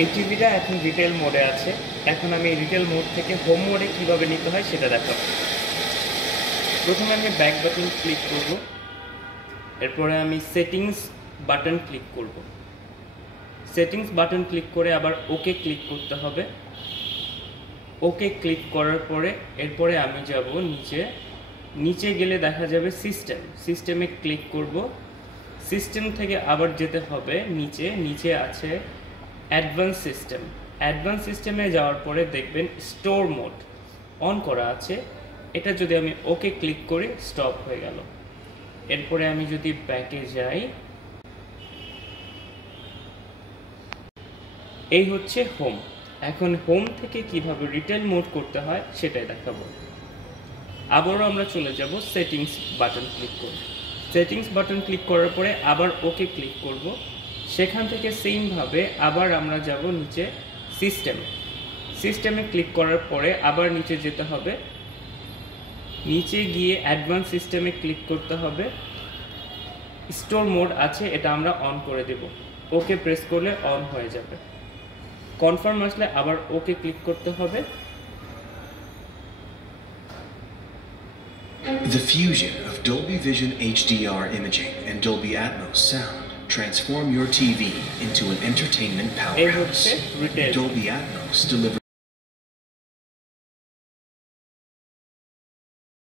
এই টিভিটা এখন রিটেল মোডে আছে। এখন আমি রিটেল মোড থেকে হোম মোডে কীভাবে নিতে হয় সেটা দেখাবো। প্রথমে আমি ব্যাক বাটন ক্লিক করব, এরপরে আমি সেটিংস বাটন ক্লিক করব। সেটিংস বাটন ক্লিক করে আবার ওকে ক্লিক করতে হবে। ওকে ক্লিক করার পরে এরপরে আমি যাব নিচে গেলে দেখা যাবে সিস্টেমে ক্লিক করব। সিস্টেম থেকে আবার যেতে হবে নিচে আছে অ্যাডভান্স সিস্টেমে যাওয়ার পরে দেখবেন স্টোর মোড অন করা আছে। এটা যদি আমি ওকে ক্লিক করি স্টপ হয়ে গেল। এরপরে আমি যদি ব্যাকে যাই, এই হচ্ছে হোম। এখন হোম থেকে কিভাবে রিটেল মোড করতে হয় সেটাই দেখাবো। আবারও আমরা চলে যাব সেটিংস বাটন ক্লিক করব। সেটিংস বাটন ক্লিক করার পরে আবার ওকে ক্লিক করব। সেখান থেকে সেমভাবে আবার আমরা যাব নিচে সিস্টেমে ক্লিক করার পরে আবার নিচে যেতে হবে। নিচে গিয়ে অ্যাডভান্স সিস্টেমে ক্লিক করতে হবে। স্টোর মোড আছে, এটা আমরা অন করে দেব। ওকে প্রেস করলে অন হয়ে যাবে। কনফার্ম আসলে আবার ওকে ক্লিক করতে হবে। The fusion of Dolby Vision HDR imaging and Dolby Atmos sound transform your TV into an entertainment powerhouse. Dolby Atmos delivers